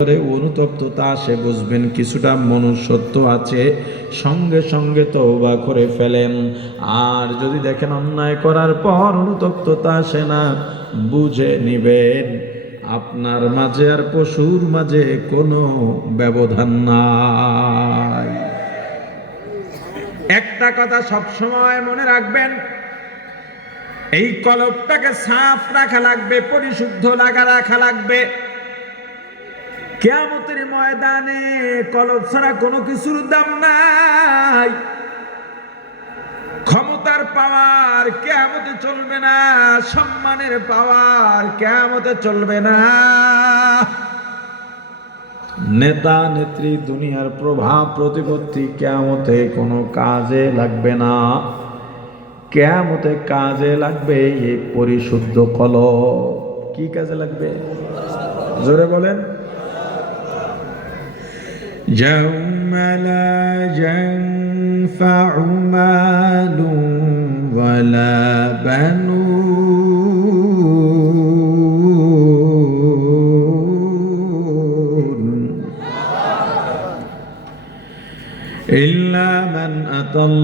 অনুতপ্ততা আসে, বুঝবেন কিছুটা মনুষ্যত্ব আছে, সঙ্গে সঙ্গে তওবা করে ফেলেন। আর যদি দেখেন অন্যায় করার পর অনুতপ্ততা আসে না, বুঝে নিবেন আপনার মাঝে আর পশুর মাঝে কোনো ব্যবধান নাই। একটা কথা সব সময় মনে রাখবেন, এই কলবটাকে সাফ রাখা লাগবে, পরিশুদ্ধ রাখা লাগবে। কিয়ামতের ময়দানে কলব ছাড়া কোনো কিছুর দাম নাই। ক্ষমতার পাওয়ার কিয়ামতে চলবে না, সম্মানের পাওয়ার কিয়ামতে চলবে না, নেতা নেত্রী দুনিয়ার প্রভাব প্রতিপত্তি কিয়ামতে কোনো কাজে লাগবে না। কিয়ামতে কাজে লাগবে এই পরিশুদ্ধ কলব। কি কাজে লাগবে? জোরে বলেন। يوم لا ينفع مال ولا بنون إلا من أتى الله